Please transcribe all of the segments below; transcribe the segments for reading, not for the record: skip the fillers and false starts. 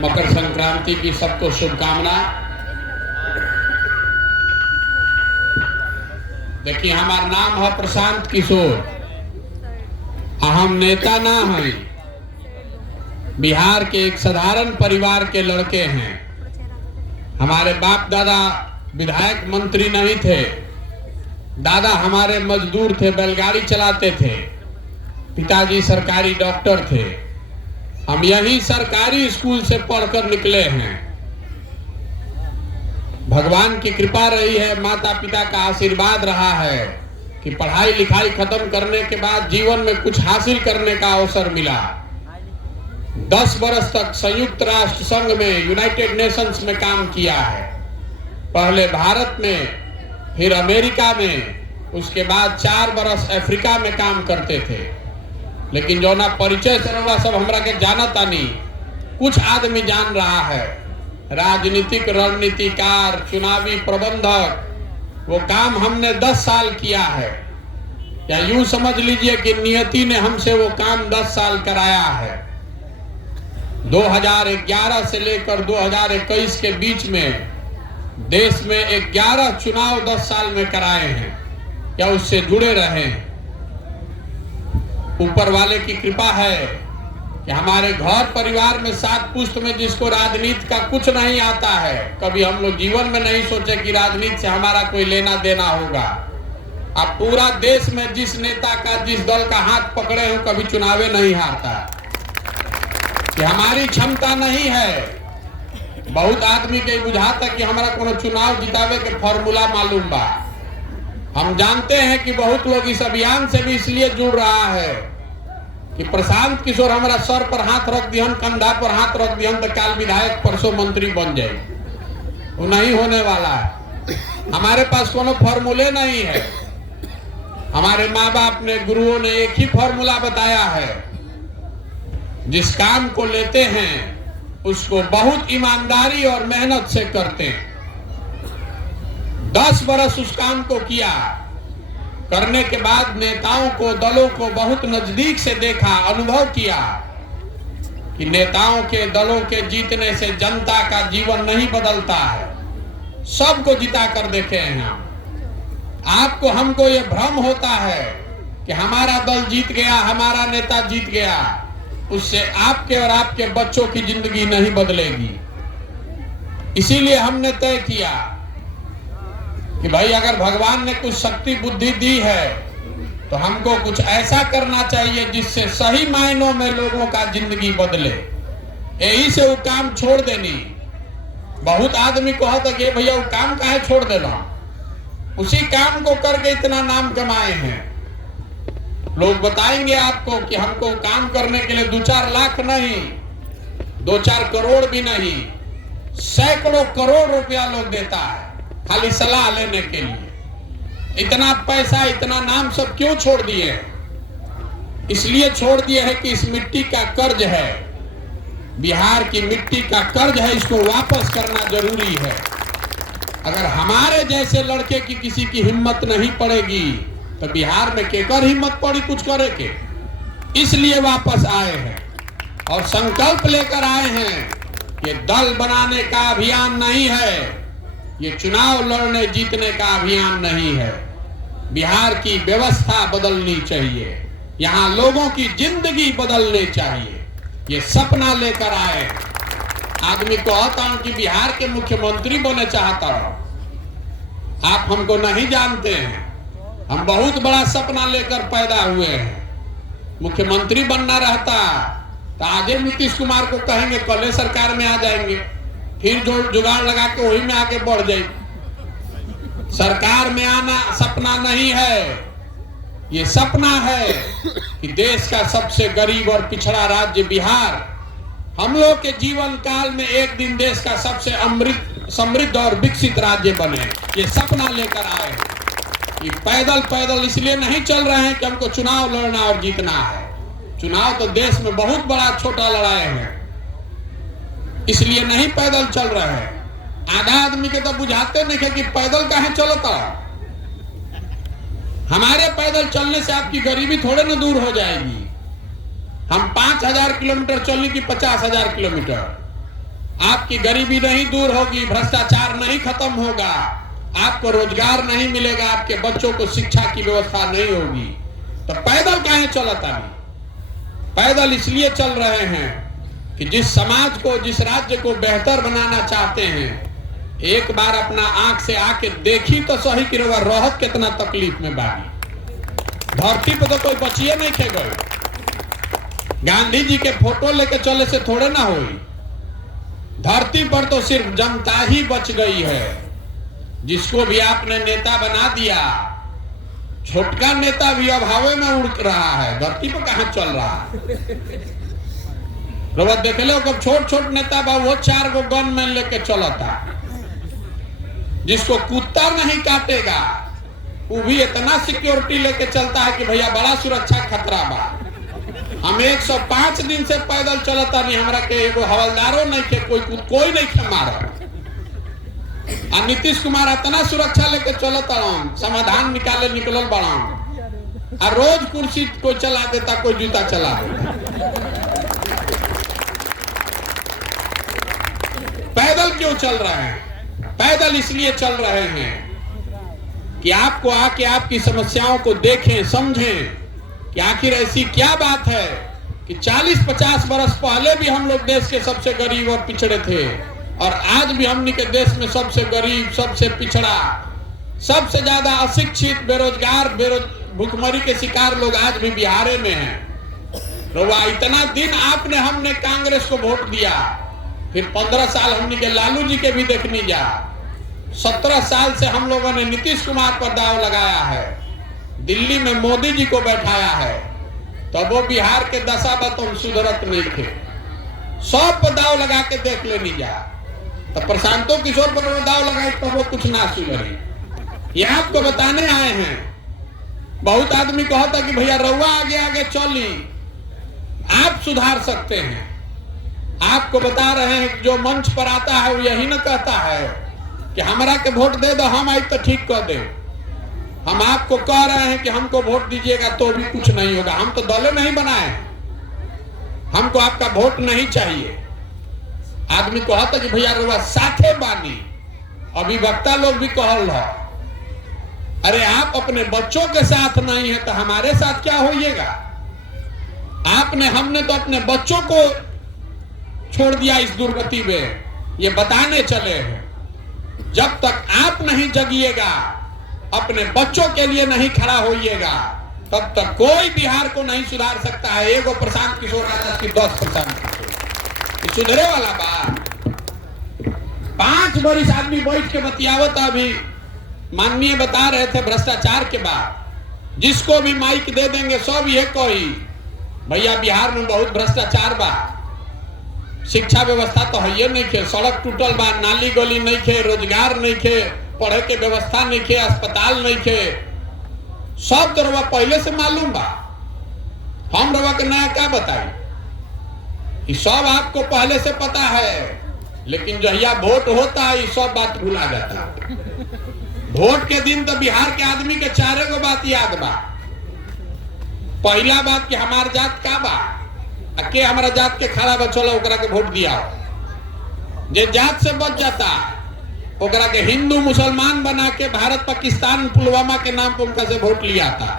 मकर संक्रांति की सबको शुभकामना। देखिए, हमारा नाम है प्रशांत किशोर। हम नेता ना हैं, बिहार के एक साधारण परिवार के लड़के हैं। हमारे बाप दादा विधायक मंत्री नहीं थे, दादा हमारे मजदूर थे, बैलगाड़ी चलाते थे, पिताजी सरकारी डॉक्टर थे। हम यही सरकारी स्कूल से पढ़कर निकले हैं। भगवान की कृपा रही है, माता पिता का आशीर्वाद रहा है कि पढ़ाई लिखाई खत्म करने के बाद जीवन में कुछ हासिल करने का अवसर मिला। 10 वर्ष तक संयुक्त राष्ट्र संघ में, यूनाइटेड नेशंस में काम किया है। पहले भारत में, फिर अमेरिका में, उसके बाद 4 वर्ष अफ्रीका में काम करते थे। लेकिन जो ना परिचय से रहा सब हमरा के जानता नहीं, कुछ आदमी जान रहा है। राजनीतिक रणनीतिकार, चुनावी प्रबंधक, वो काम हमने 10 साल किया है। या यूं समझ लीजिए कि नियति ने हमसे वो काम 10 साल कराया है। 2011 से लेकर 2021 के बीच में देश में 11 चुनाव 10 साल में कराए हैं, या उससे जुड़े रहे हैं। ऊपर वाले की कृपा है कि हमारे घर परिवार में 7 पुश्त में जिसको राजनीति का कुछ नहीं आता है, कभी हम लोग जीवन में नहीं सोचे कि राजनीति से हमारा कोई लेना देना होगा। अब पूरा देश में जिस नेता का, जिस दल का हाथ पकड़े हो, कभी चुनावे नहीं हारता। कि हमारी क्षमता नहीं है। बहुत आदमी के बुझाता कि हमारा कोनो चुनाव जितावे के फॉर्मूला मालूम बा। हम जानते हैं कि बहुत लोग इस अभियान से भी इसलिए जुड़ रहा है कि प्रशांत किशोर हमारा सर पर हाथ रख दिहन, कंधा पर हाथ रख दिहन तो काल विधायक, परसों मंत्री बन जाए। वो नहीं होने वाला है। हमारे पास कोनो फॉर्मूले नहीं है। हमारे माँ बाप ने, गुरुओं ने एक ही फॉर्मूला बताया है, जिस काम को लेते हैं उसको बहुत ईमानदारी और मेहनत से करते हैं। 10 वर्ष उस काम को किया। करने के बाद नेताओं को, दलों को बहुत नजदीक से देखा, अनुभव किया कि नेताओं के, दलों के जीतने से जनता का जीवन नहीं बदलता है। सबको जिता कर देखे हैं हम। आपको, हमको ये भ्रम होता है कि हमारा दल जीत गया, हमारा नेता जीत गया, उससे आपके और आपके बच्चों की जिंदगी नहीं बदलेगी। इसीलिए हमने तय किया कि भाई अगर भगवान ने कुछ शक्ति बुद्धि दी है तो हमको कुछ ऐसा करना चाहिए जिससे सही मायनों में लोगों का जिंदगी बदले। यही से वो काम छोड़ देनी। बहुत आदमी कहता कि भैया वो काम काहे छोड़ देना, उसी काम को करके इतना नाम कमाए हैं। लोग बताएंगे आपको कि हमको काम करने के लिए 2-4 लाख नहीं, 2-4 करोड़ भी नहीं, सैकड़ों करोड़ रुपया लोग देता है खाली सलाह लेने के लिए। इतना पैसा, इतना नाम सब क्यों छोड़ दिए? इसलिए छोड़ दिए है कि इस मिट्टी का कर्ज है, बिहार की मिट्टी का कर्ज है, इसको वापस करना जरूरी है। अगर हमारे जैसे लड़के की किसी की हिम्मत नहीं पड़ेगी तो बिहार में केकर हिम्मत पड़ी कुछ करे के? इसलिए वापस आए हैं और संकल्प लेकर आए हैं कि दल बनाने का अभियान नहीं है, ये चुनाव लड़ने जीतने का अभियान नहीं है। बिहार की व्यवस्था बदलनी चाहिए, यहाँ लोगों की जिंदगी बदलनी चाहिए। ये सपना लेकर आए। आदमी कहता हूं कि बिहार के मुख्यमंत्री बने चाहता हूं। आप हमको नहीं जानते हैं, हम बहुत बड़ा सपना लेकर पैदा हुए हैं। मुख्यमंत्री बनना रहता तो आगे नीतीश कुमार को कहेंगे कल सरकार में आ जाएंगे, फिर जो जुगाड़ लगा के वही में आगे बढ़ जाए। सरकार में आना सपना नहीं है, ये सपना है कि देश का सबसे गरीब और पिछड़ा राज्य बिहार हम लोग के जीवन काल में एक दिन देश का सबसे समृद्ध और विकसित राज्य बने। ये सपना लेकर आए हैं। ये पैदल पैदल इसलिए नहीं चल रहे हैं कि हमको चुनाव लड़ना और जीतना है। चुनाव तो देश में बहुत बड़ा छोटा लड़ाए हैं, इसलिए नहीं पैदल चल रहे हैं। आधा आदमी के तो बुझाते नहीं है कि पैदल काहे चलता। हमारे पैदल चलने से आपकी गरीबी थोड़े ना दूर हो जाएगी। हम 5000 किलोमीटर चलने की 50,000 किलोमीटर, आपकी गरीबी नहीं दूर होगी, भ्रष्टाचार नहीं खत्म होगा, आपको रोजगार नहीं मिलेगा, आपके बच्चों को शिक्षा की व्यवस्था नहीं होगी। तो पैदल काहे चलत अभी? पैदल इसलिए चल रहे हैं कि जिस समाज को, जिस राज्य को बेहतर बनाना चाहते हैं, एक बार अपना आंख से आके देखी तो सही कि रहत कितना तकलीफ में बानी। धरती पे तो कोई बचिए नहीं थे गए। गांधी जी के फोटो लेके चले से थोड़े ना हुई। धरती पर तो सिर्फ जनता ही बच गई है। जिसको भी आपने नेता बना दिया, छोटका नेता भी अब हवा में उड़ रहा है, धरती पर कहां चल रहा है। रोबत देख लो, कब छोट छोट नेता बा वो 4 गो गन मैन लेके चलता। जिसको कुत्ता नहीं काटेगा वो भी इतना सिक्योरिटी लेके चलता है कि भैया बड़ा सुरक्षा खतरा बा। हम 105 दिन से पैदल चलता नहीं, हमरा के एगो हवलदारों नहीं के, कोई नहीं के मारा। और नीतीश कुमार इतना सुरक्षा लेके चलता, समाधान निकाले निकलल बड़ा, और रोज कुर्सी कोई चला देता, कोई जूता चला देता। पैदल क्यों चल रहे हैं? पैदल इसलिए चल रहे हैं कि आपको आके आपकी समस्याओं को देखें, समझें कि आखिर ऐसी क्या बात है कि 40-50 बरस पहले भी हम लोग देश के सबसे गरीब और पिछड़े थे, और आज भी हमने के देश में सबसे गरीब, सबसे पिछड़ा, सबसे ज्यादा अशिक्षित, बेरोजगार, भूखमरी के शिकार लोग आज भी बिहार में हैं। तो वह इतना दिन आपने हमने कांग्रेस को वोट दिया, फिर 15 साल हमने के लालू जी के भी देखनी जा, 17 साल से हम लोगों ने नीतीश कुमार पर दाव लगाया है, दिल्ली में मोदी जी को बैठाया है, तो वो बिहार के दशा बतौन सुधरत नहीं थे। सब पर दाव लगा के देख लेनी जा, तो प्रशांतो किशोर पर दाव लगाए तो वो कुछ ना सुधरी। ये आपको बताने आए हैं। बहुत आदमी कहता कि भैया रउआ आगे आगे चली, आप सुधार सकते हैं। आपको बता रहे हैं कि जो मंच पर आता है वो यही न कहता है कि हमरा के वोट दे दो, हम आई तो ठीक कर दे। हम आपको कह रहे हैं कि हमको वोट दीजिएगा तो भी कुछ नहीं होगा। हम तो दल नहीं बनाए, हमको आपका वोट नहीं चाहिए। आदमी कहता कि भैया रुआ साथे बानी, अभिवक्ता लोग भी कहल है, अरे आप अपने बच्चों के साथ नहीं है तो हमारे साथ क्या होइएगा? आपने, हमने तो अपने बच्चों को छोड़ दिया इस दुर्गति में, ये बताने चले हैं। जब तक आप नहीं जगिएगा, अपने बच्चों के लिए नहीं खड़ा होइएगा, तब तक कोई बिहार को नहीं सुधार सकता है। एगो प्रशांत किशोर आजाद की 10% सुधरे वाला बात। 5 बरिस आदमी बैठ के बतियावत। अभी माननीय बता रहे थे भ्रष्टाचार के बाद, जिसको भी माइक दे देंगे सब ये कोई भैया बिहार में बहुत भ्रष्टाचार बा, शिक्षा व्यवस्था तो है ये नहीं खे, सड़क टूटल बा, नाली गली नहीं खे, रोजगार नहीं खे, पढ़े के व्यवस्था नहीं खे, अस्पताल नहीं खे। सब तो रवा पहले से मालूम बा, हम रवा के नया क्या बताई? सब आपको पहले से पता है, लेकिन जहिया वोट होता है सब बात भुला जाता है। वोट के दिन तो बिहार के आदमी के 4 गो बात याद बा। पहला बात कि हमार जात का बा, के हमारा जात के खड़ा बचल ओकरा के वोट दिया। जे जात से बच जाता ओकरा के हिंदू मुसलमान बना के भारत पाकिस्तान पुलवामा के नाम पर उनका से वोट लिया था।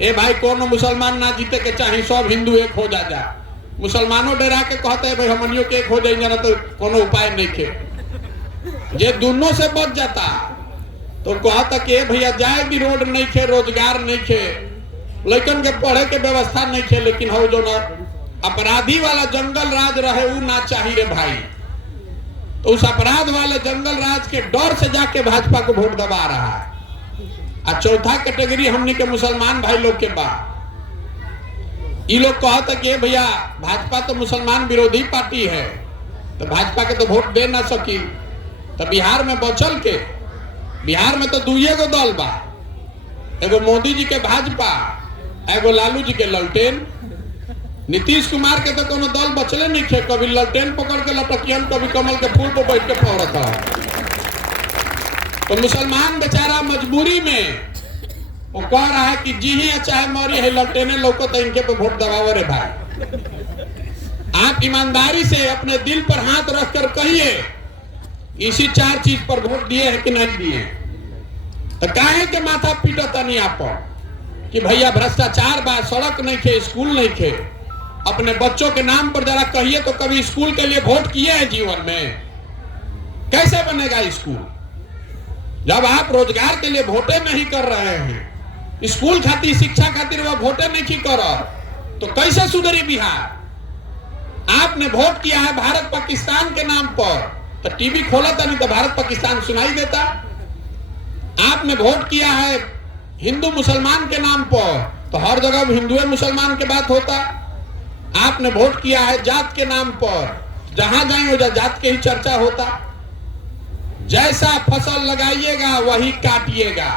ए भाई कोनो मुसलमान ना जीते के चाहे, सब हिंदू एक हो जा। मुसलमानों डरा के कहते हैं भाई हमनियों के एक हो जाएंगे ना तो कोनो उपाय नहीं खे। जे दोनों से बच जाता तो कहता कि भैया जाए भी रोड नहीं खे, रोजगार नहीं खे, लेकिन के पढ़े के व्यवस्था नहीं खे, लेकिन हो जो ना अपराधी वाला जंगल राज रहे वो ना चाहिए रे भाई। तो उस अपराध वाले जंगल राज के डर से जाके भाजपा को वोट दबा रहा है। और चौथा कैटेगरी हमने के मुसलमान भाई लोग के बाद ये लोग कहते कि भैया भाजपा तो मुसलमान विरोधी पार्टी है, तो भाजपा के तो वोट दे ना सकी। तो बिहार में बचल के, बिहार में तो 2 गो दल बा, एगो मोदी जी के भाजपा, एगो लालू जी के ललटेन। नीतीश कुमार के तो कोनो दल बचले नहीं थे, कभी ललटेन पकड़ के लटकियन, कभी कमल के फूल पर बैठ के पौड़ता है। तो मुसलमान बेचारा मजबूरी में वो कह रहा है कि जी ही चाहे मरी है ललटेने लोग तो इनके पे वोट दबाओ रे भाई। आप ईमानदारी से अपने दिल पर हाथ रखकर कहिए, इसी 4 चीज पर वोट दिए है कि नहीं दिए। तो काहे के माथा पीटता नहीं आप कि भैया भ्रष्टाचार बा, सड़क नहीं खे, स्कूल नहीं खे। अपने बच्चों के नाम पर जरा कहिए तो कभी स्कूल के लिए वोट किए हैं जीवन में? कैसे बनेगा स्कूल जब आप रोजगार के लिए वोटे नहीं कर रहे हैं, स्कूल खातिर, शिक्षा खातिर वह वोटे नहीं कर, तो कैसे सुधरी बिहार? आपने वोट किया है भारत पाकिस्तान के नाम पर, तो टीवी खोला था नहीं तो भारत पाकिस्तान सुनाई देता। आपने वोट किया है हिंदू मुसलमान के नाम पर, तो हर जगह हिंदू मुसलमान की बात होता। आपने वोट किया है जात के नाम पर, जहां जाए वो जात के ही चर्चा होता। जैसा फसल लगाइएगा वही काटिएगा।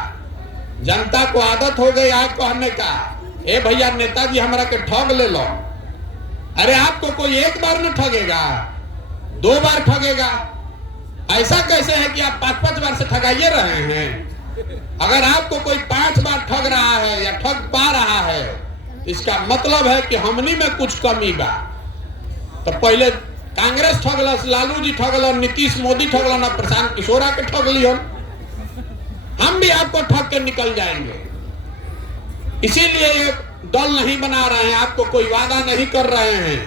जनता को आदत हो गई आप कहने का, ए भैया नेताजी हमारा के ठग ले लो। अरे आपको कोई एक बार न ठगेगा, 2 बार ठगेगा। ऐसा कैसे है कि आप 5-5 बार से ठगाइए रहे हैं? अगर आपको कोई 5 बार ठग रहा है या ठग पा रहा है, इसका मतलब है कि हमनी में कुछ कमी बा। तो पहले कांग्रेस ठगलस, लालू जी ठगलन, नीतीश मोदी ठगलन, प्रशांत किशोर के ठग लियो। हम भी आपको ठग के निकल जाएंगे। इसीलिए एक दल नहीं बना रहे हैं, आपको कोई वादा नहीं कर रहे हैं,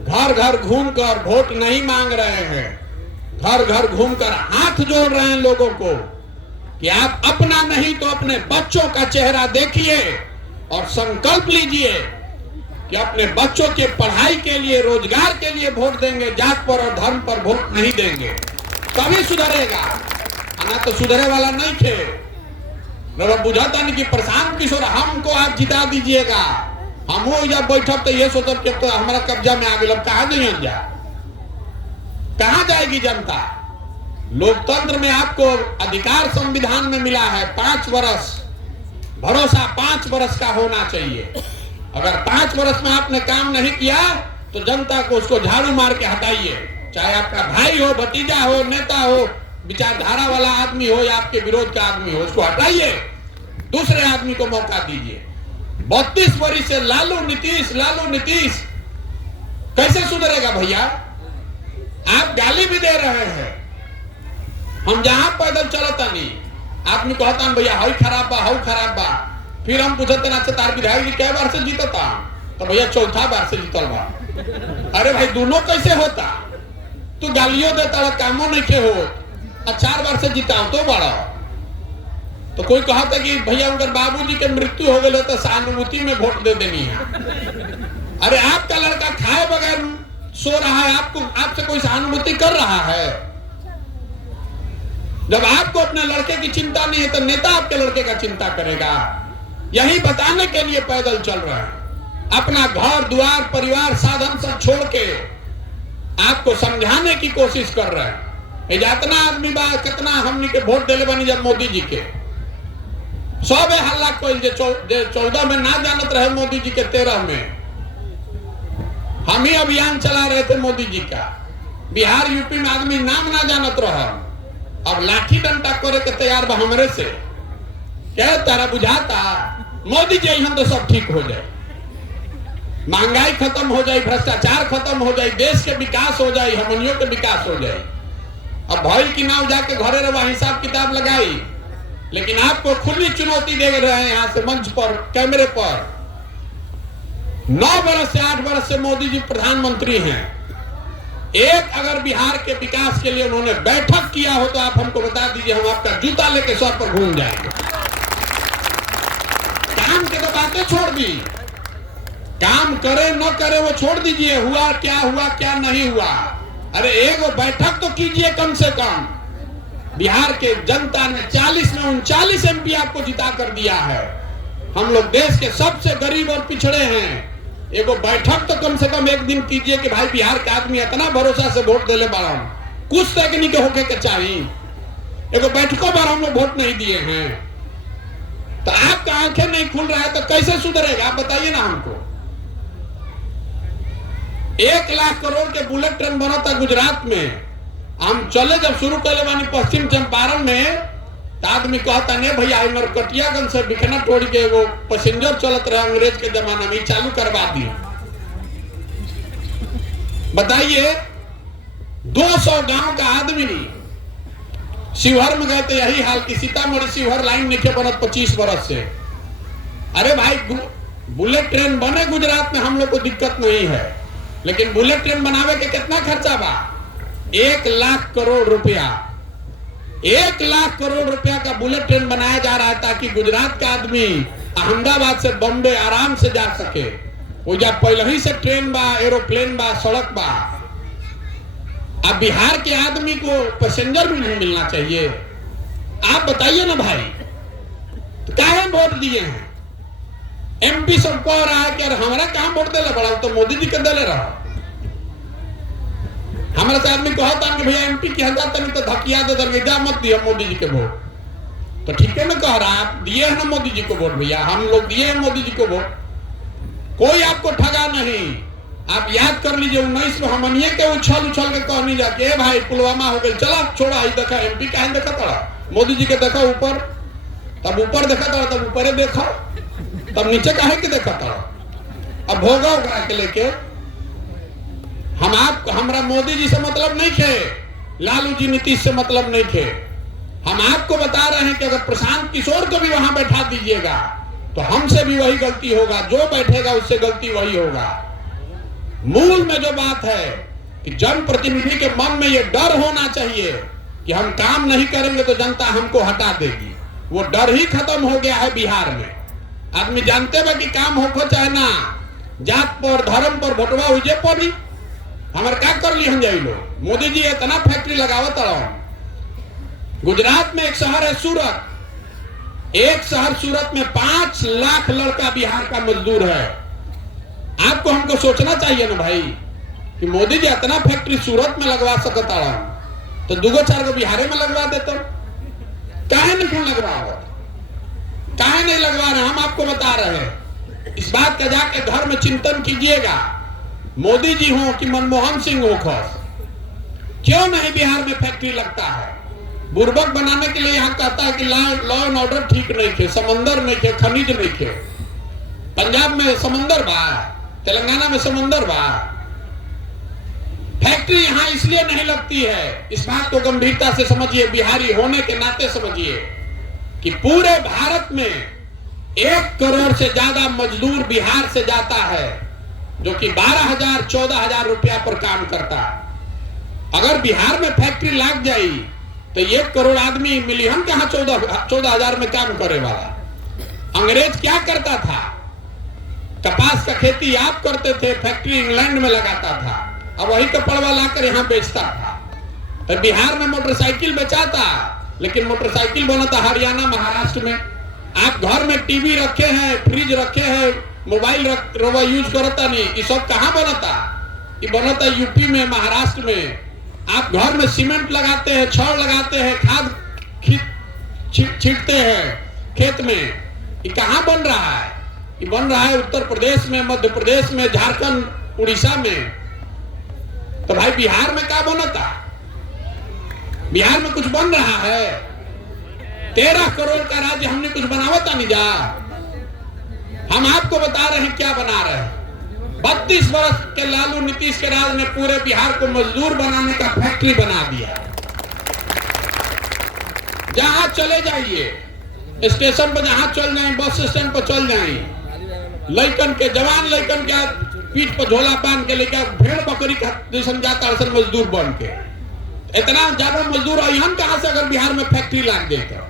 घर घर घूमकर वोट नहीं मांग रहे हैं, घर घर घूमकर हाथ जोड़ रहे हैं लोगों को कि आप अपना नहीं तो अपने बच्चों का चेहरा देखिए और संकल्प लीजिए कि अपने बच्चों के पढ़ाई के लिए, रोजगार के लिए वोट देंगे, जात पर और धर्म पर वोट नहीं देंगे, तभी सुधरेगा। ना तो सुधरे वाला नहीं थे। बुझाता नहीं कि प्रशांत किशोर हमको आप जिता दीजिएगा, हम जब बैठब तो ये सोचब कि तो हमारा कब्जा में आ गया, कहां जाइए, कहां जाएगी जनता? लोकतंत्र में आपको अधिकार संविधान में मिला है 5 वर्ष, भरोसा 5 वर्ष का होना चाहिए। अगर 5 वर्ष में आपने काम नहीं किया तो जनता को उसको झाड़ू मार के हटाइए। चाहे आपका भाई हो, भतीजा हो, नेता हो, विचारधारा वाला आदमी हो या आपके विरोध का आदमी हो, उसको हटाइए, दूसरे आदमी को मौका दीजिए। 32 वर्ष से लालू नीतीश कैसे सुधरेगा भैया? आप गाली भी दे रहे हैं। हम जहां पैदल चलता नहीं, आदमी कहता भैया हई खराब बा, हऊ खराब बा। फिर हम पूछते ना तार विधायक जी कै बार से जीतता? तो भैया 4था बार से जीतल बा। अरे भाई दोनों कैसे होता? तू गालियों देता, कामों नहीं के हो, 4 बार से जीताओ तो बड़ा। तो कोई कहा था कि भैया उनके बाबूजी के मृत्यु हो गए तो सहानुभूति में वोट दे देनी है। अरे आपका लड़का खाए बगैर सो रहा है, आपसे कोई सहानुभूति कर रहा है? जब आपको अपने लड़के की चिंता नहीं है तो नेता आपके लड़के का चिंता करेगा। यही बताने के लिए पैदल चल रहे हैं। अपना घर द्वार परिवार साधन सब छोड़ के आपको समझाने की कोशिश कर रहे हैं। जितना आदमी बा, कितना हमनी के वोट दिले बनी जब मोदी जी के, सब हल्ला कोई 14 में ना जानत रहे मोदी जी के, 13 में हम ही अभियान चला रहे थे मोदी जी का। बिहार यूपी में आदमी नाम ना जानत रहा, अब लाठी डंडा करे के तैयार बा हमरे से। क्या तारा बुझाता मोदी जी हम तो सब ठीक हो जाए, महंगाई खत्म हो जाए, भ्रष्टाचार खत्म हो जाए, देश के विकास हो जाए, हमनियों के विकास हो जाए। अब भाई की नाव जाके घरे रवा हिसाब किताब लगाई, लेकिन आपको खुली चुनौती दे रहे हैं यहां से मंच पर, कैमरे पर। 9 वर्ष से 8 वर्ष से मोदी जी प्रधानमंत्री हैं। एक अगर बिहार के विकास के लिए उन्होंने बैठक किया हो तो आप हमको बता दीजिए, हम आपका जूता लेके सर पर घूम जाएंगे। काम के तो बातें छोड़ दी, काम करे न करे वो छोड़ दीजिए, हुआ क्या नहीं हुआ। अरे एक बैठक तो कीजिए कम से कम। बिहार के जनता ने 40 में 39 MP आपको जिता कर दिया है। हम लोग देश के सबसे गरीब और पिछड़े हैं। एगो बैठक तो कम से कम एक दिन कीजिए कि भाई बिहार के आदमी इतना भरोसा से वोट देले बाड़ा, कुछ तकनीक होके के चाहिए। एगो बैठकों पर हम लोग वोट नहीं दिए हैं, तो आपका आंखें नहीं खुल रहा है तो कैसे सुधरेगा? आप बताइए ना हमको। 1 लाख करोड़ के बुलेट ट्रेन बना था गुजरात में। हम चले जब शुरू कर बानी पश्चिम चंपारण में, तो आदमी कहता नहीं भैया नरकटियागंज से बिखना तोड़ के वो पैसेंजर चलत रहे अंग्रेज के जमाना में, चालू करवा दिए। बताइए, 200 गांव का आदमी शिवहर में गए थे, यही हाल की सीतामढ़ी शिवहर लाइन नीचे बनत 25 बरस से। अरे भाई, बुलेट ट्रेन बने गुजरात में, हम लोग को दिक्कत नहीं है, लेकिन बुलेट ट्रेन बनावे के कितना खर्चा बा? 1 लाख करोड़ रुपया। 1 लाख करोड़ रुपया का बुलेट ट्रेन बनाया जा रहा है ताकि गुजरात का आदमी अहमदाबाद से बॉम्बे आराम से जा सके। वो जब पहले ही से ट्रेन बा, एरोप्लेन बा, सड़क बा। अब बिहार के आदमी को पैसेंजर भी नहीं मिलना चाहिए? आप बताइए ना भाई, तो काहे वोट दिए हैं? एमपी सब कह रहा है कि अरे हमारा काम वोट देला बड़ा, तो मोदी जी के देले रहा। हमारे से आदमी कहता कि भैया एमपी की हजार तक तो धकिया दे दर जा मत दिया मोदी जी के वोट। तो ठीक है ना, कह रहा आप दिए है ना मोदी जी को वोट, भैया हम लोग दिए हैं मोदी जी को वोट। कोई आपको ठगा नहीं। आप याद कर लीजिए, 19 में हमनिए के उछल उछल के कहनी जाके भाई पुलवामा हो गई, चला छोड़ा ही देखा एमपी काहे देखा तड़ा, मोदी जी के देखा ऊपर, तब ऊपर देखा तड़ा, तब ऊपर देखा, तब नीचे काहे के देखा तड़ा। अब भोगा होगा के लेके हमरा मोदी जी से मतलब नहीं थे, लालू जी नीतीश से मतलब नहीं थे। हम आपको बता रहे हैं कि अगर प्रशांत किशोर को भी वहां बैठा दीजिएगा तो हमसे भी वही गलती होगा, जो बैठेगा उससे गलती वही होगा। मूल में जो बात है कि जनप्रतिनिधि के मन में यह डर होना चाहिए कि हम काम नहीं करेंगे तो जनता हमको हटा देगी। वो डर ही खत्म हो गया है बिहार में। आदमी जानते हुए कि काम हो चाहे ना, जात पर धर्म पर भोटवा हुए पड़ी हमारे क्या कर ली हम जाई लोग। मोदी जी इतना फैक्ट्री लगावत रहा। गुजरात में एक शहर है सूरत, एक शहर सूरत में 5 लाख लड़का बिहार का मजदूर है। आपको हमको सोचना चाहिए ना भाई कि मोदी जी इतना फैक्ट्री सूरत में लगवा सकता रहा, तो 2-4 बिहार में लगवा देते। काहे नहीं लगवा, काहे नहीं लगवा रहे? हम आपको बता रहे हैं, इस बात का जाके घर में चिंतन कीजिएगा। मोदी जी हो कि मनमोहन सिंह हो, खास क्यों नहीं बिहार में फैक्ट्री लगता है? बुर्बक बनाने के लिए यहाँ कहता है कि लॉ एंड ऑर्डर ठीक नहीं थे, समंदर नहीं थे, खनिज नहीं थे। पंजाब में समंदर बा, तेलंगाना में समंदर बा। फैक्ट्री यहाँ इसलिए नहीं लगती है, इस बात को गंभीरता से समझिए, बिहारी होने के नाते समझिए कि पूरे भारत में 1 करोड़ से ज्यादा मजदूर बिहार से जाता है, जो कि 12,000-14,000 रुपया पर काम करता है। अगर बिहार में फैक्ट्री लग जाए तो 1 करोड़ आदमी मिलियन कहां 14,000 में काम करे वाला। अंग्रेज क्या करता था? कपास का खेती आप करते थे, फैक्ट्री इंग्लैंड में लगाता था, अब वही कपड़वा लाकर यहाँ बेचता था। तो बिहार में मोटरसाइकिल बेचाता, लेकिन मोटरसाइकिल बना था हरियाणा महाराष्ट्र में। आप घर में टीवी रखे हैं, फ्रिज रखे हैं, मोबाइल रोवा यूज करता नहीं, ये सब कहाँ बनता? ये बनता यूपी में, महाराष्ट्र में। आप घर में सीमेंट लगाते हैं, छड़ लगाते हैं, खाद छींटते हैं खेत में, ये कहाँ बन रहा है? ये बन रहा है उत्तर प्रदेश में, मध्य प्रदेश में, झारखंड, उड़ीसा में। तो भाई बिहार में क्या बनता? बिहार में कुछ बन रहा है? 13 करोड़ का राज्य हमने कुछ बनावता नहीं जा। हम आपको बता रहे हैं क्या बना रहे हैं। 32 वर्ष के लालू नीतीश के राज ने पूरे बिहार को मजदूर बनाने का फैक्ट्री बना दिया। जहां चले जाइए, स्टेशन पर जहां चल जाए, बस स्टैंड पर चल जाए, लड़कन के, जवान लड़कन के पीठ पर झोला बांध के लेकर भेड़ बकरी का जैसन जाता है मजदूर बन के। इतना ज्यादा मजदूर यहाँ कहां से अगर बिहार में फैक्ट्री लग गई तो?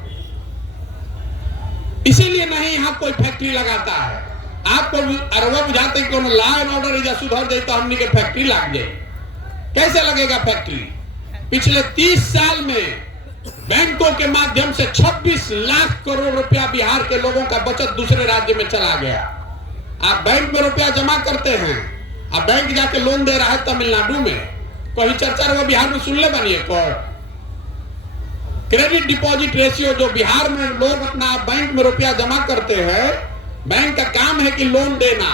इसीलिए नहीं यहाँ कोई फैक्ट्री लगाता है। आपको अरबा बुझाते कि लॉ एंड ऑर्डर सुधर जाए तो हमने के फैक्ट्री लग जाए। कैसे लगेगा फैक्ट्री? पिछले 30 साल में बैंकों के माध्यम से 26 लाख करोड़ रुपया बिहार के लोगों का बचत दूसरे राज्य में चला गया। आप बैंक में रुपया जमा करते हैं, आप बैंक जाके लोन दे रहा है तमिलनाडु में, कहीं चर्चा रहा बिहार में सुन ले बनिए। क्रेडिट डिपॉजिट रेशियो जो बिहार में लोग अपना बैंक में रुपया जमा करते हैं, बैंक का काम है कि लोन देना।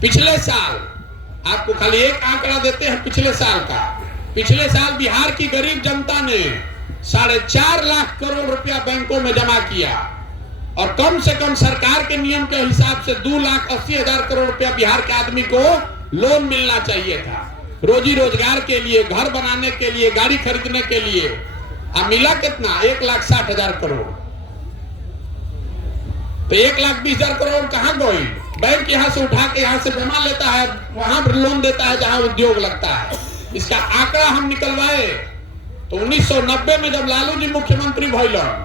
पिछले साल आपको खाली एक आंकड़ा देते हैं पिछले साल का। पिछले साल बिहार की गरीब जनता ने 4.5 लाख करोड़ रुपया बैंकों में जमा किया और कम से कम सरकार के नियम के हिसाब से 2,80,000 करोड़ रुपया बिहार के आदमी को लोन मिलना चाहिए था, रोजी रोजगार के लिए, घर बनाने के लिए, गाड़ी खरीदने के लिए। अब मिला कितना? 1,60,000 करोड़। तो 1,20,000 करोड़ कहां गई? बैंक यहां से उठा के यहां से जमा लेता है, वहां पर लोन देता है जहां उद्योग लगता है। इसका आंकड़ा हम निकलवाए तो 1990 में जब लालू जी मुख्यमंत्री भइलन,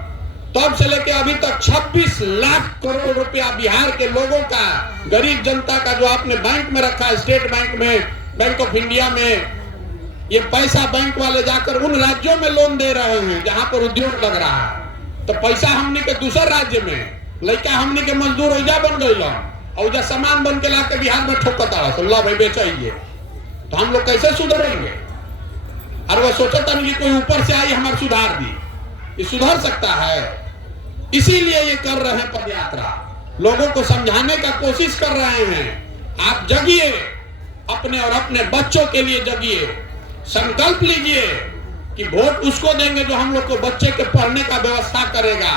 तब से लेके अभी तक 26 लाख करोड़ रुपया बिहार के लोगों का, गरीब जनता का, जो आपने बैंक में रखा है, स्टेट बैंक में, बैंक ऑफ इंडिया में, ये पैसा बैंक वाले जाकर उन राज्यों में लोन दे रहे हैं जहां पर उद्योग लग रहा है। तो पैसा हमने के दूसरे राज्य में लड़का, हमने के मजदूर ओजा बन गई, और सामान बन के लाके बिहार में ठोकता भाई बेचाइए। तो हम लोग कैसे सुधरेंगे? और वह सोचता नहीं कि कोई ऊपर से आई हमारे सुधार दी, ये सुधर सकता है? इसीलिए ये कर रहे हैं पदयात्रा, लोगों को समझाने का कोशिश कर रहे हैं। आप जगिए, अपने और अपने बच्चों के लिए जगिए, संकल्प लीजिए कि वोट उसको देंगे जो हम लोग को बच्चे के पढ़ने का व्यवस्था करेगा।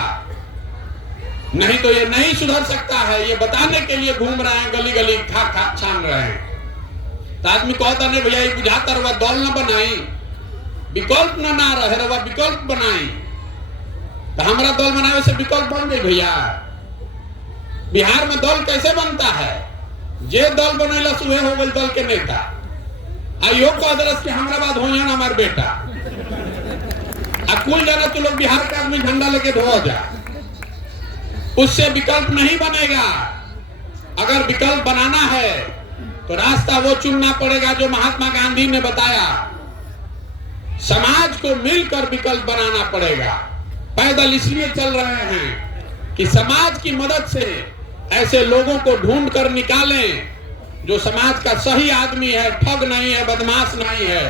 नहीं तो ये नहीं सुधर सकता है। ये बताने के लिए घूम रहे हैं, गली गली खा खा छान रहे हैं। तो आदमी कहता नहीं भैया ये बुझाता रहा, दल न बनाई, विकल्प ना रहे रहा, विकल्प बनाई। तो हमारा दल बनावे से विकल्प बन गई भैया। बिहार में दल कैसे बनता है? जे दल बनेला सुहे हो गई दल के नेता। आइयो कदरस के हमारा बात हो ना हमारे बेटा कुल जाना तो लोग बिहार का आदमी झंडा लेके धो जा, उससे विकल्प नहीं बनेगा। अगर विकल्प बनाना है तो रास्ता वो चुनना पड़ेगा जो महात्मा गांधी ने बताया। समाज को मिलकर विकल्प बनाना पड़ेगा। पैदल इसलिए चल रहे हैं कि समाज की मदद से ऐसे लोगों को ढूंढ कर निकालें जो समाज का सही आदमी है, ठग नहीं है, बदमाश नहीं है।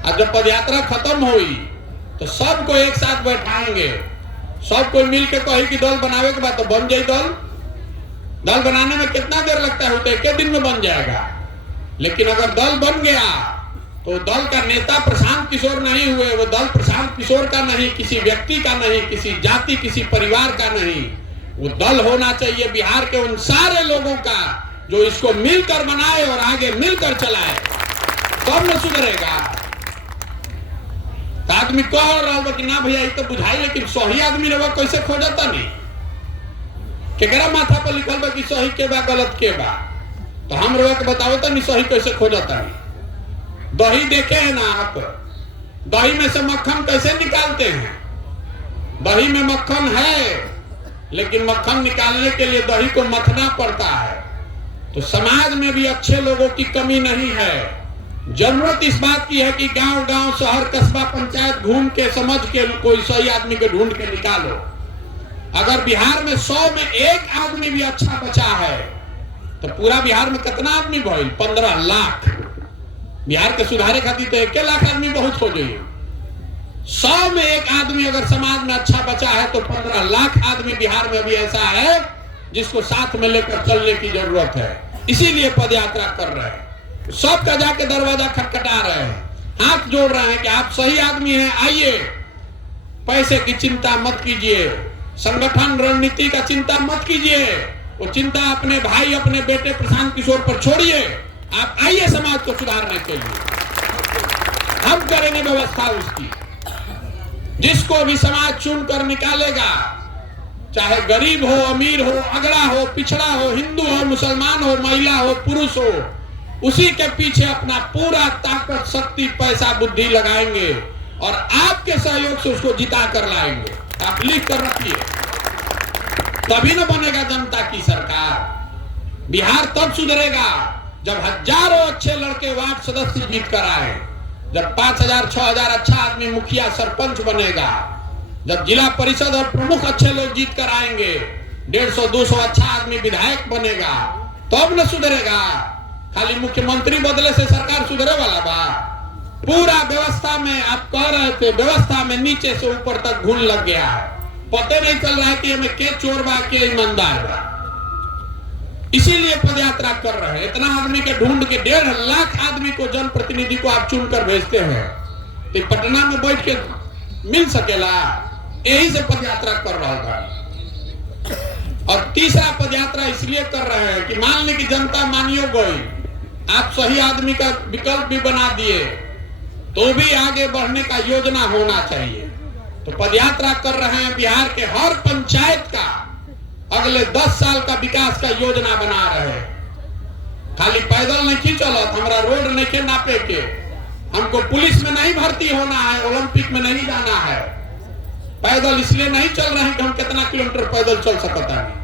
और जब पदयात्रा खत्म हुई तो सबको एक साथ बैठाएंगे, सब कोई मिल के कही कि दल बनावे के बाद तो बन जाए दल। दल बनाने में कितना देर लगता है? तो एक दिन में बन जाएगा। लेकिन अगर दल बन गया तो दल का नेता प्रशांत किशोर नहीं हुए, वो दल प्रशांत किशोर का नहीं, किसी व्यक्ति का नहीं, किसी जाति, किसी परिवार का नहीं। वो दल होना चाहिए बिहार के उन सारे लोगों का जो इसको मिलकर बनाए और आगे मिलकर चलाए, तब न सुधरेगा। तो आदमी कह रहा कि ना भैया ये तो बुझाई, लेकिन सही आदमी रहा कैसे खोजता नहीं? केकरा माथा पर लिखल बा कि सही के बा गलत के बा? तो हम रवा के बताओ तो नहीं सही कैसे खोजता नहीं। दही देखे हैं ना आप? दही में से मक्खन कैसे निकालते हैं? दही में मक्खन है, लेकिन मक्खन निकालने के लिए दही को मथना पड़ता है। तो समाज में भी अच्छे लोगों की कमी नहीं है। जरूरत इस बात की है कि गांव गांव, शहर, कस्बा, पंचायत घूम के, समझ के कोई सही आदमी को ढूंढ के निकालो। अगर बिहार में 100 में 1 आदमी भी अच्छा बचा है तो पूरा बिहार में कितना आदमी भइल? 15 लाख। बिहार के सुधारे खातिर तो 1 लाख आदमी बहुत हो जाइए। 100 में 1 आदमी अगर समाज में अच्छा बचा है तो 15 लाख आदमी बिहार में भी ऐसा है जिसको साथ में लेकर चलने की जरूरत है। इसीलिए पदयात्रा कर रहे हैं, सबका जाके दरवाजा खटखटा रहे हैं, हाथ जोड़ रहे हैं कि आप सही आदमी हैं, आइए। पैसे की चिंता मत कीजिए, संगठन रणनीति का चिंता मत कीजिए, वो चिंता अपने भाई, अपने बेटे प्रशांत किशोर पर छोड़िए। आप आइए समाज को सुधारने के लिए, हम करेंगे व्यवस्था उसकी। जिसको भी समाज चुनकर निकालेगा, चाहे गरीब हो, अमीर हो, अगड़ा हो, पिछड़ा हो, हिंदू हो, मुसलमान हो, महिला हो, पुरुष हो, उसी के पीछे अपना पूरा ताकत, शक्ति, पैसा, बुद्धि लगाएंगे और आपके सहयोग से उसको जिता कर लाएंगे। आप लिख कर रखिए, तभी न बनेगा जनता की सरकार। बिहार तब सुधरेगा जब हजारों अच्छे लड़के वार्ड सदस्य जीत कर आए, जब 5,000 6,000 अच्छा आदमी मुखिया सरपंच बनेगा, जब जिला परिषद और प्रमुख अच्छे लोग जीत कर आएंगे, 150-200 अच्छा आदमी विधायक बनेगा, तब न सुधरेगा। खाली मुख्यमंत्री बदले से सरकार सुधरे वाला बा? पूरा व्यवस्था में, आप कह रहे थे व्यवस्था में नीचे से ऊपर तक घुन लग गया है। पता नहीं चल रहा है कि हमें के चोर बा के ईमानदार बा। इसीलिए पदयात्रा कर रहे हैं। इतना आदमी के ढूंढ के 1.5 लाख आदमी को, जनप्रतिनिधि को आप चुनकर भेजते हैं तो पटना में बैठ के मिल सकेला? यही से पदयात्रा कर रहा था। और तीसरा पदयात्रा इसलिए कर रहे हैं कि मान ली कि जनता मानियो गई, आप सही आदमी का विकल्प भी बना दिए, तो भी आगे बढ़ने का योजना होना चाहिए। तो पदयात्रा कर रहे हैं, बिहार के हर पंचायत का अगले 10 साल का विकास का योजना बना रहे हैं। खाली पैदल नहीं चलत, हमारा रोड नहीं नापे के, हमको पुलिस में नहीं भर्ती होना है, ओलंपिक में नहीं जाना है। पैदल इसलिए नहीं चल रहे हैं कि हम कितना किलोमीटर पैदल चल सकता है।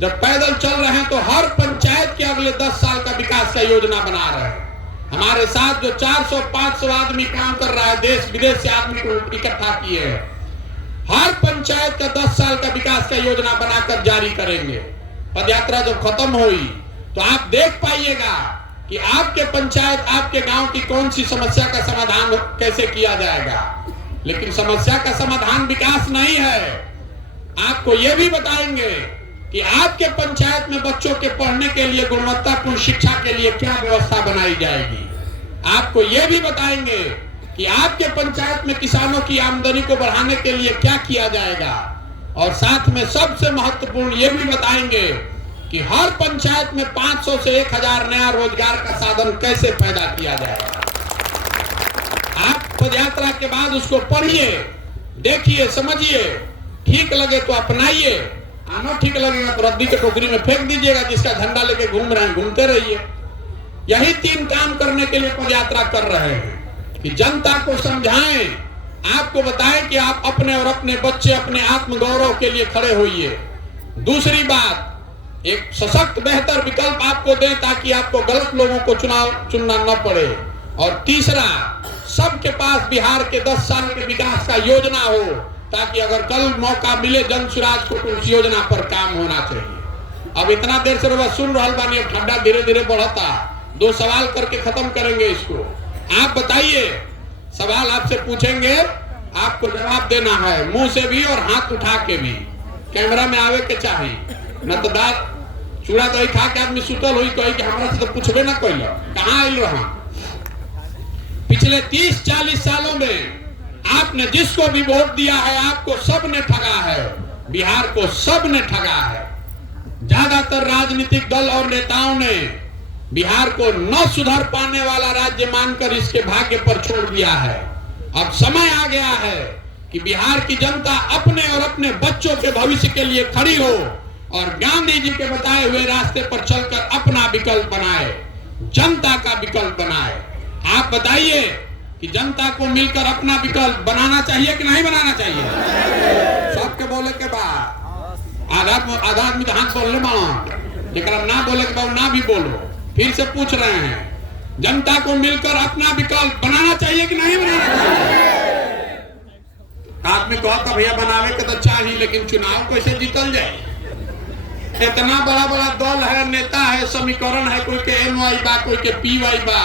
जब पैदल चल रहे हैं तो हर पंचायत के अगले 10 साल का विकास का योजना बना रहे हैं। हमारे साथ जो 400-500 आदमी काम कर रहा है, देश विदेश से आदमी को इकट्ठा किए हैं। हर पंचायत का 10 साल का विकास का योजना बनाकर जारी करेंगे। पदयात्रा जब खत्म हुई तो आप देख पाइएगा कि आपके पंचायत, आपके गांव की कौन सी समस्या का समाधान कैसे किया जाएगा। लेकिन समस्या का समाधान विकास नहीं है। आपको यह भी बताएंगे कि आपके पंचायत में बच्चों के पढ़ने के लिए, गुणवत्तापूर्ण शिक्षा के लिए क्या व्यवस्था बनाई जाएगी। आपको यह भी बताएंगे कि आपके पंचायत में किसानों की आमदनी को बढ़ाने के लिए क्या किया जाएगा। और साथ में सबसे महत्वपूर्ण यह भी बताएंगे कि हर पंचायत में 500 से 1000 नया रोजगार का साधन कैसे पैदा किया जाएगा। आप पदयात्रा के बाद उसको पढ़िए, देखिए, समझिए, ठीक लगे तो अपनाइए, आना ठीक लगेगा तो रद्दी के टोकरी में फेंक दीजिएगा। जिसका झंडा लेके घूम रहे हैं, घूमते रहिए। यही 3 काम करने के लिए पदयात्रा कर रहे हैं कि जनता को समझाएं, आपको बताएं कि आप अपने और अपने बच्चे, अपने आत्मगौरव के लिए खड़े होइए। दूसरी बात, एक सशक्त बेहतर विकल्प आपको दें ताकि आपको गलत लोगों को चुनाव चुनना न पड़े। और तीसरा, सबके पास बिहार के 10 साल के विकास का योजना हो, ताकि अगर कल मौका मिले जन सुराज को, तो उस योजना पर काम होना चाहिए। अब इतना देर से रउआ सुन रहा बानी, अब ठंडा धीरे धीरे बढ़ता। 2 सवाल करके खत्म करेंगे इसको। आप बताइए, सवाल आपसे पूछेंगे, आपको जवाब देना है, मुंह से भी और हाथ उठा के भी। कैमरा में आवे के चाहिए, न तो दांत चूड़ा दही खा के आदमी सुतल हुई कही कि हमरा से तो पूछबे ना कैल, कहाँ आयल रहा। पिछले 30-40 सालों में आपने जिसको भी वोट दिया है, आपको सबने ठगा है, बिहार को सबने ठगा है। ज्यादातर राजनीतिक दल और नेताओं ने बिहार को न सुधर पाने वाला राज्य मानकर इसके भाग्य पर छोड़ दिया है। अब समय आ गया है कि बिहार की जनता अपने और अपने बच्चों के भविष्य के लिए खड़ी हो और गांधी जी के बताए हुए रास्ते पर चलकर अपना विकल्प बनाए, जनता का विकल्प बनाए। आप बताइए कि जनता को मिलकर अपना विकल्प बनाना चाहिए कि नहीं बनाना चाहिए? सबके बोले के बाद आधा आदमी हाथ बोलने मानो, लेकिन ना बोले के बाद ना भी बोलो। फिर से पूछ रहे हैं, जनता को मिलकर अपना विकल्प बनाना चाहिए कि नहीं बनाना चाहिए? आदमी कहता भैया बनावे के तो चाहिए, लेकिन चुनाव कैसे जीतल जाए? इतना बड़ा बड़ा दल है, नेता है, समीकरण है, कोई के एमवाई बा, कोई के पीवाई बा,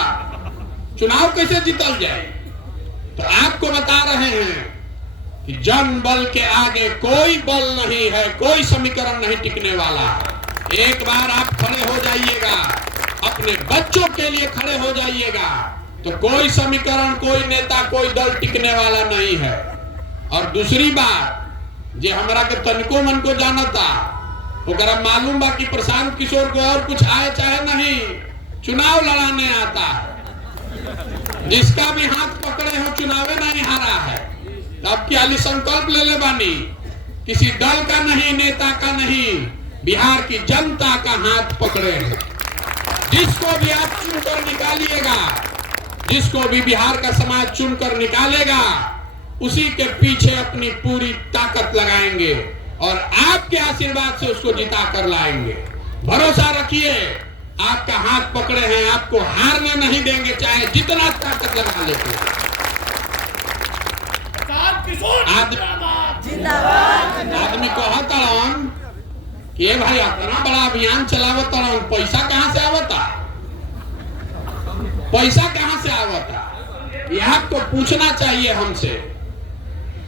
चुनाव कैसे जीतल जाए? तो आपको बता रहे हैं कि जन बल के आगे कोई बल नहीं है, कोई समीकरण नहीं टिकने वाला। एक बार आप खड़े हो जाइएगा, अपने बच्चों के लिए खड़े हो जाइएगा, तो कोई समीकरण, कोई नेता, कोई दल टिकने वाला नहीं है। और दूसरी बात, जे हमरा के तनिको मन को जानता, ओकरा मालूम बा कि प्रशांत किशोर को और कुछ आए चाहे नहीं, चुनाव लड़ाने आता है। जिसका भी हाथ पकड़े हो, चुनावे नहीं हारा है। अब क्या संकल्प ले ले बानी, किसी दल का नहीं, नेता का नहीं, बिहार की जनता का हाथ पकड़े हैं। जिसको भी आप चुनकर निकालिएगा, जिसको भी बिहार का समाज चुनकर निकालेगा, उसी के पीछे अपनी पूरी ताकत लगाएंगे और आपके आशीर्वाद से उसको जिता कर लाएंगे। भरोसा रखिए, आपका हाथ पकड़े हैं, आपको हारने नहीं देंगे, चाहे जितना ताकत लगा लेते। आदमी कहता कि ये भाई इतना बड़ा अभियान चलावता, पैसा कहां से आवता? पैसा कहां से आवता? ये आपको पूछना चाहिए हमसे।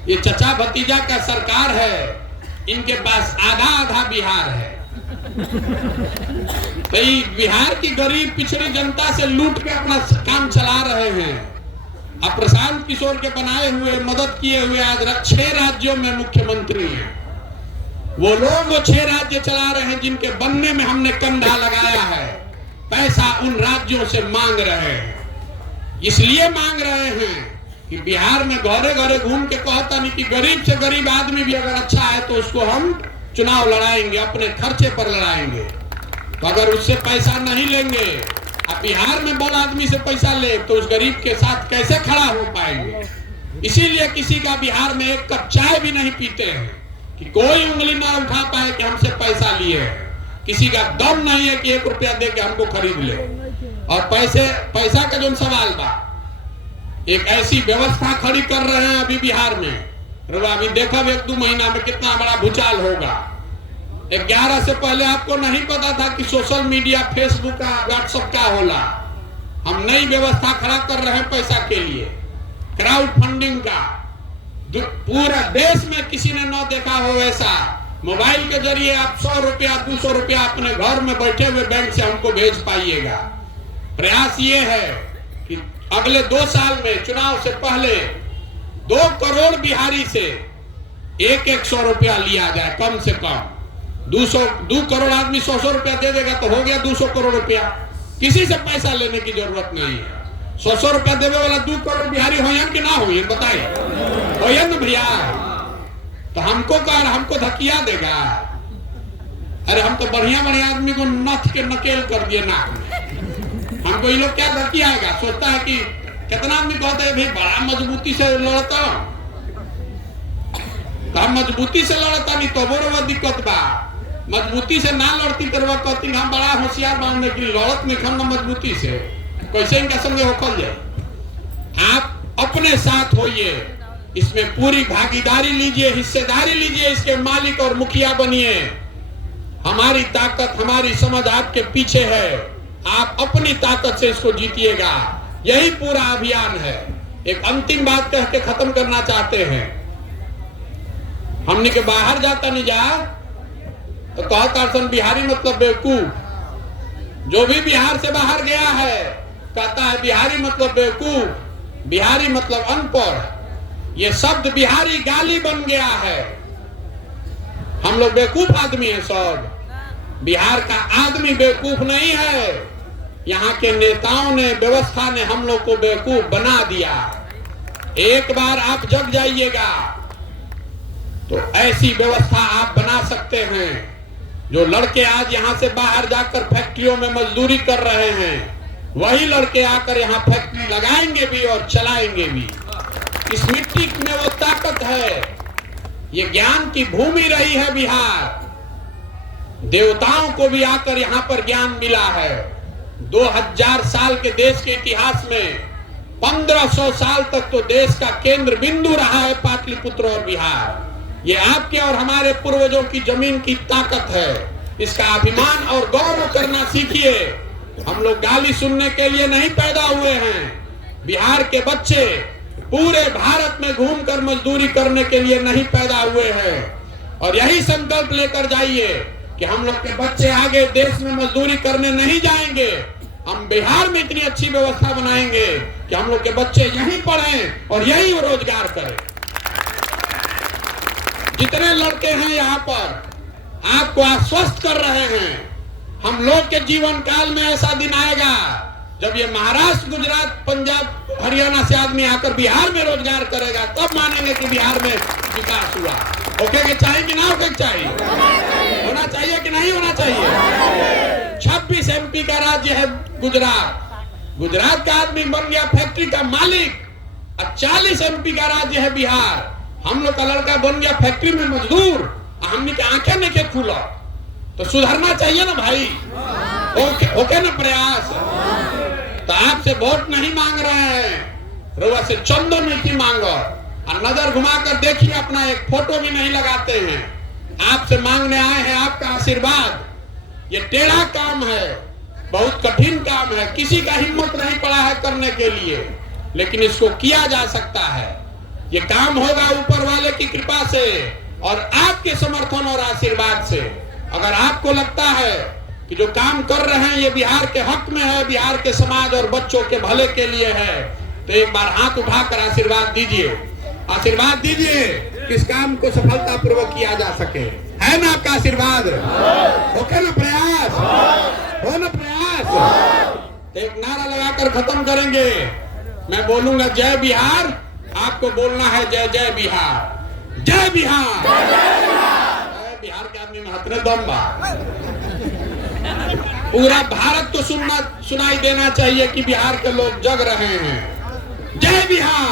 ये चचा भतीजा का सरकार है, इनके पास आधा आधा बिहार है। तो बिहार की गरीब पिछड़ी जनता से लूट के अपना काम चला रहे हैं। अब प्रशांत किशोर के बनाए हुए, मदद किए हुए आज 6 राज्यों में मुख्यमंत्री हैं। वो लोग वो 6 राज्य चला रहे हैं जिनके बनने में हमने कंधा लगाया है। पैसा उन राज्यों से मांग रहे हैं। इसलिए मांग रहे हैं कि बिहार में घरे घरे घूम के कहता नहीं कि गरीब से गरीब आदमी भी अगर अच्छा है तो उसको हम चुनाव लड़ाएंगे, अपने खर्चे पर लड़ाएंगे। तो अगर उससे पैसा नहीं लेंगे, अब बिहार में बड़ा आदमी से पैसा ले तो उस गरीब के साथ कैसे खड़ा हो पाएंगे। इसीलिए किसी का बिहार में एक कप चाय भी नहीं पीते हैं कि कोई उंगली ना उठा पाए कि हमसे पैसा लिए। किसी का दम नहीं है कि 1 रुपया दे के हमको खरीद ले। और पैसा का जो सवाल बा, एक ऐसी व्यवस्था खड़ी कर रहे हैं अभी बिहार में, अभी देखो 1-2 महीना में कितना बड़ा भूचाल होगा। 11 से पहले आपको नहीं पता था कि सोशल मीडिया, फेसबुक का, व्हाट्सएप क्या होला। हम नई व्यवस्था खड़ा कर रहे हैं पैसा के लिए, क्राउड फंडिंग का। पूरा देश में किसी ने न देखा हो ऐसा। मोबाइल के जरिए आप 100 रुपया 200 रुपया अपने घर में बैठे हुए बैंक से हमको भेज पाइएगा। प्रयास ये है कि अगले 2 साल में चुनाव से पहले 2 करोड़ बिहारी से 100 रुपया लिया जाए, कम से कम। 2 करोड़ आदमी 100 रुपया दे देगा तो हो गया 200 करोड़ रुपया। किसी से पैसा लेने की जरूरत नहीं है। 100 रुपया देवे वाला 2 करोड़ बिहारी होयन कि ना होयन, बताइए। होयन भैया, तो हमको धकिया देगा। अरे हम तो बढ़िया आदमी को नथ के नकेल कर दिए नाक में, हमको ये लोग क्या धकियाएगा। सोचता है कि कितना आदमी कहते हैं भाई बड़ा मजबूती से लड़ता, तो हम मजबूती से लड़ता नहीं तो वो दिक्कत बा। मजबूती से ना लड़ती तो कहती हम बड़ा होशियार बनने की लड़त नहीं खम मजबूती से, कैसे इनका संगे होकर जाए। आप अपने साथ होइए, इसमें पूरी भागीदारी लीजिए, हिस्सेदारी लीजिए, इसके मालिक और मुखिया बनिए। हमारी ताकत, हमारी समझ आपके पीछे है। आप अपनी ताकत से इसको जीतिएगा। यही पूरा अभियान है। एक अंतिम बात कह के खत्म करना चाहते हैं। हमने के बाहर जाता नहीं जा तो कहता बिहारी मतलब बेवकूफ। जो भी बिहार से बाहर गया है कहता है बिहारी मतलब बेवकूफ, बिहारी मतलब अनपढ़। ये शब्द बिहारी गाली बन गया है। हम लोग बेवकूफ आदमी हैं सब। बिहार का आदमी बेवकूफ नहीं है। यहाँ के नेताओं ने, व्यवस्था ने हम लोग को बेवकूफ बना दिया। एक बार आप जग जाइएगा तो ऐसी व्यवस्था आप बना सकते हैं। जो लड़के आज यहाँ से बाहर जाकर फैक्ट्रियों में मजदूरी कर रहे हैं, वही लड़के आकर यहाँ फैक्ट्री लगाएंगे भी और चलाएंगे भी। इस मिट्टी में वो ताकत है। ये ज्ञान की भूमि रही है बिहार। देवताओं को भी आकर यहाँ पर ज्ञान मिला है। 2000 साल के देश के इतिहास में 1500 साल तक तो देश का केंद्र बिंदु रहा है पाटलिपुत्र और बिहार। ये आपके और हमारे पूर्वजों की जमीन की ताकत है। इसका अभिमान और गौरव करना सीखिए। हम लोग गाली सुनने के लिए नहीं पैदा हुए हैं। बिहार के बच्चे पूरे भारत में घूमकर मजदूरी करने के लिए नहीं पैदा हुए हैं। और यही संकल्प लेकर जाइए कि हम लोग के बच्चे आगे देश में मजदूरी करने नहीं जाएंगे। हम बिहार में इतनी अच्छी व्यवस्था बनाएंगे कि हम लोग के बच्चे यहीं पढ़ें और यहीं रोजगार करें। जितने लड़के हैं यहाँ पर आपको आश्वस्त कर रहे हैं, हम लोग के जीवन काल में ऐसा दिन आएगा जब ये महाराष्ट्र, गुजरात, पंजाब, हरियाणा से आदमी आकर बिहार में रोजगार करेगा, तब मानेंगे कि बिहार में विकास हुआ। ओके के चाहिए कि ना होके चाहिए? होना चाहिए कि नहीं होना चाहिए? 26 MP का राज्य है गुजरात। गुजरात का आदमी बन गया फैक्ट्री का मालिक। और 40 MP का राज्य है बिहार। हम लोग का लड़का बन गया फैक्ट्री में मजदूर। हमने की आंखें नहीं खुला तो सुधरना चाहिए ना भाई। ओके ना प्रयास। तो आपसे वोट नहीं मांग रहे हैं, रोआ से चंदो नीति मांगो। और नजर घुमाकर देखिए, अपना एक फोटो भी नहीं लगाते हैं। आपसे मांगने आए हैं आपका आशीर्वाद। ये टेढ़ा काम है, बहुत कठिन काम है, किसी का हिम्मत नहीं पड़ा है करने के लिए, लेकिन इसको किया जा सकता है। ये काम होगा ऊपर वाले की कृपा से और आपके समर्थन और आशीर्वाद से। अगर आपको लगता है कि जो काम कर रहे हैं ये बिहार के हक में है, बिहार के समाज और बच्चों के भले के लिए है, तो एक बार हाथ उठाकर आशीर्वाद दीजिए। आशीर्वाद दीजिए कि इस काम को सफलतापूर्वक किया जा सके। है है ना आपका आशीर्वाद? ओके ना प्रयास? हो ना प्रयास? एक नारा लगाकर खत्म करेंगे। मैं बोलूंगा जय बिहार, आपको बोलना है जय जय बिहार। जय बिहार। जय बिहार के आदमी में हथने दम बा। पूरा भारत को सुनाई देना चाहिए कि बिहार के लोग जग रहे हैं। जय बिहार।